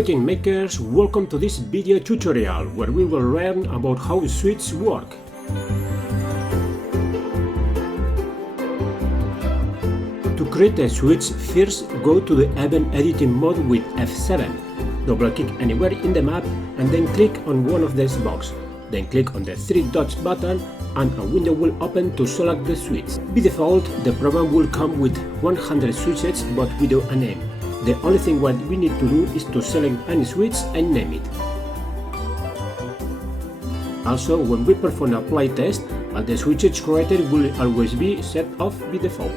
Greeting makers, welcome to this video tutorial where we will learn about how switches work. To create a switch, first go to the event editing mode with F7. Double click anywhere in the map and then click on one of these boxes. Then click on the three dots button and a window will open to select the switch. By default, the program will come with 100 switches but without a name. The only thing what we need to do is to select any switch and name it. Also, when we perform a play test, the switches created will always be set off by default.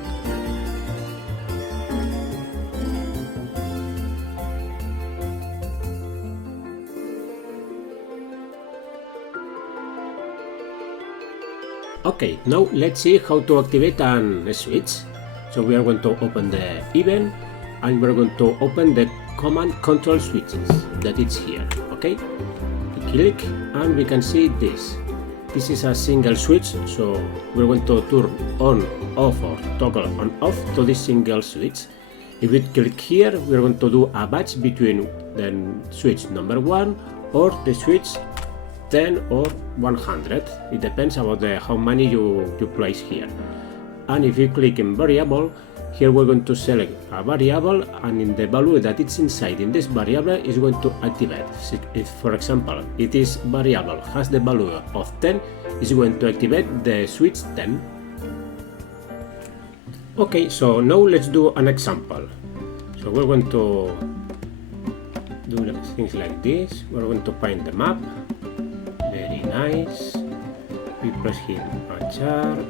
Okay, now let's see how to activate a switch. So we are going to open the event and we're going to open the command control switches that it's here. Okay, we click and we can see this. This is a single switch, so we're going to turn on, off or toggle on, off to this single switch. If we click here, we're going to do a match between the switch number 1 or the switch 10 or 100. It depends about how many you place here. And if you click in variable, here we're going to select a variable, and in the value that it's inside in this variable is going to activate. If, for example, it is variable has the value of 10, is going to activate the switch 10. Okay, so now let's do an example. So we're going to do things like this. We're going to find the map. Very nice. We press here a chart.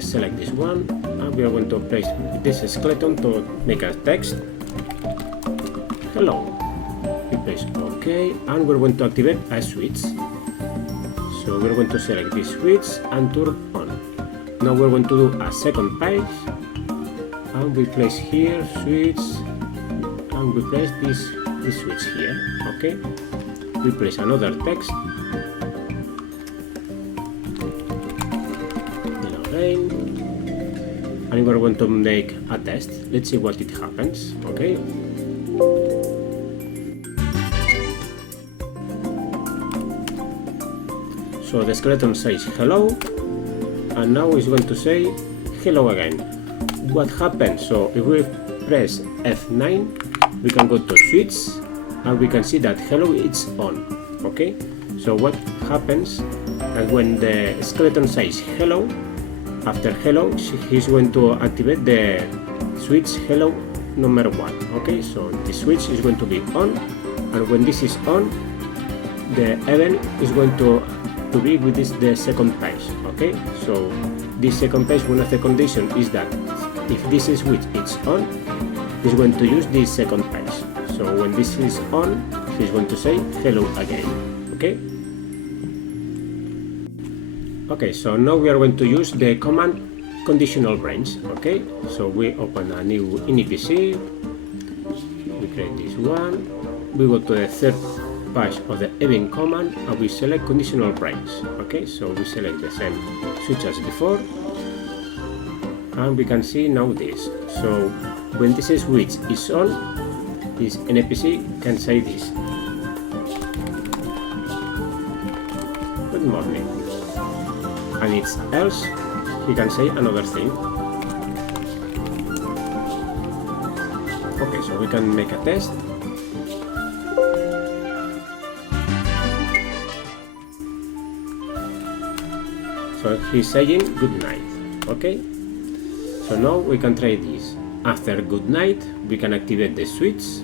Select this one, and we are going to place this skeleton to make a text. Hello. We press OK, and we're going to activate a switch. So we're going to select this switch and turn on. Now we're going to do a second page, and we place here switch, and we place this switch here. Okay. We place another text. And we're going to make a test. Let's see what it happens. Okay. So the skeleton says hello, and now it's going to say hello again. What happens? So if we press F9, we can go to switch, and we can see that hello is on. Okay. So what happens? And when the skeleton says hello, after hello, he's going to activate the switch hello number 1. Okay, so the switch is going to be on, and when this is on, the event is going to be with the second page. Okay, so this second page, one of the conditions is that if this switch is on, he's going to use this second page. So when this is on, he's going to say hello again. Okay. Okay, so now we are going to use the command conditional range. Okay, so we open a new inpc, we create this one, we go to the third page of the event command and we select conditional range. Okay, so we select the same switch as before, and we can see now this. So when this switch is on, this NPC can say this: good morning. And it's else, he can say another thing. Okay, so we can make a test. So he's saying good night. Okay, so now we can try this. After good night, we can activate the switch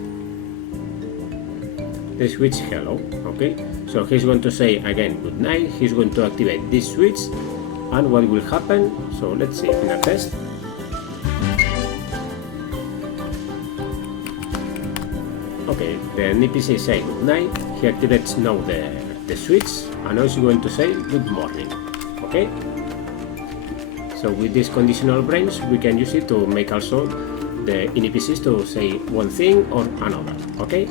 hello. Okay, so he's going to say again good night, he's going to activate this switch, and what will happen? So let's see in a test. Okay, the NPC say good night, he activates now the switch, and now he's going to say good morning. Okay, so with this conditional range we can use it to make also the NPCs to say one thing or another. Okay.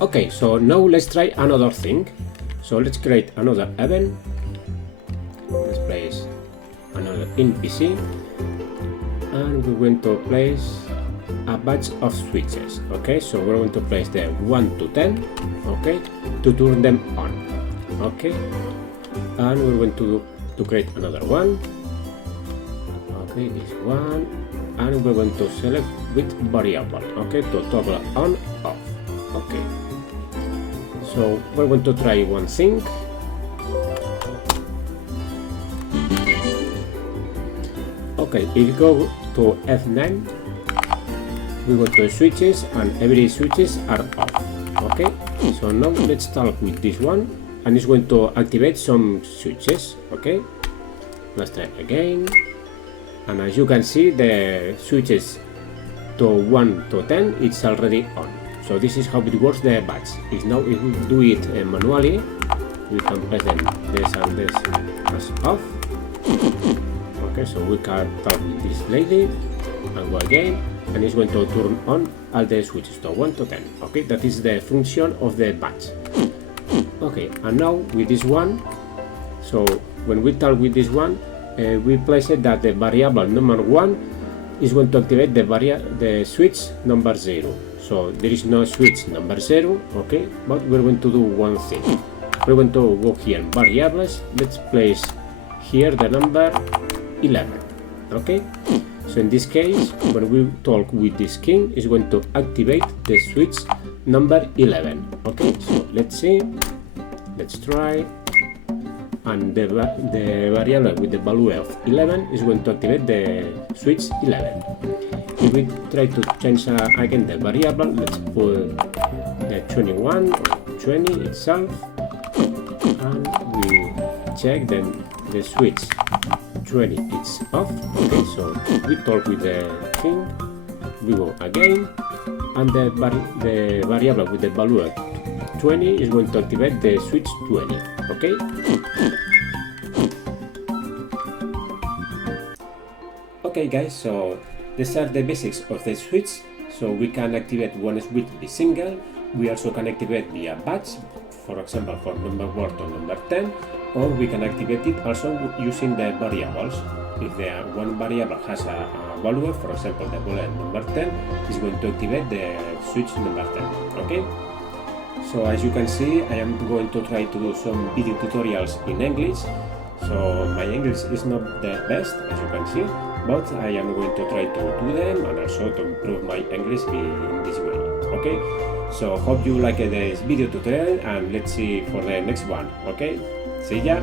Okay, so now let's try another thing. So let's create another event. Let's place in PC, and we're going to place a batch of switches. Okay, so we're going to place the 1 to 10, okay, to turn them on. Okay, and we're going to create another one. Okay, this one, and we're going to select with variable, okay, to toggle on off. Okay, so we're going to try one thing. Okay, if you go to F9, we go to switches and every switches are off. Okay, so now let's start with this one, and it's going to activate some switches. Okay, let's try again, and as you can see, the switches to 1 to 10 it's already on. So this is how it works, the batch. If now if we do it manually, we can place them this and this as off. Okay, so we can talk with this lady and go again, and it's going to turn on all the switches to 1 to 10. Okay, that is the function of the batch. Okay, and now with this one, so when we talk with this one, we place it that the variable number 1 is going to activate the switch number 0. So there is no switch number 0, okay, but we're going to do one thing. We're going to go here, variables, let's place here the number 11, okay. So in this case, when we talk with this king, it's going to activate the switch number 11, okay. So let's see, let's try, and the variable with the value of 11 is going to activate the switch 11. If we try to change again the variable, let's put the 21 or 20 itself, and we check then the switch 20 is off. Okay, so we talk with the king, we go again, and the variable with the value of 20 is going to activate the switch 20. Okay. Okay guys, so these are the basics of the switch. So we can activate one switch be single. We also can activate via batch, for example for number 1 to number 10, or we can activate it also using the variables. If the one variable has a value, for example the boolean number 10 is going to activate the switch number 10. Okay. So as you can see, I am going to try to do some video tutorials in English. So my English is not the best, as you can see, but I am going to try to do them and also to improve my English in this way. Okay, so hope you like this video tutorial, and let's see for the next one. Okay, see ya.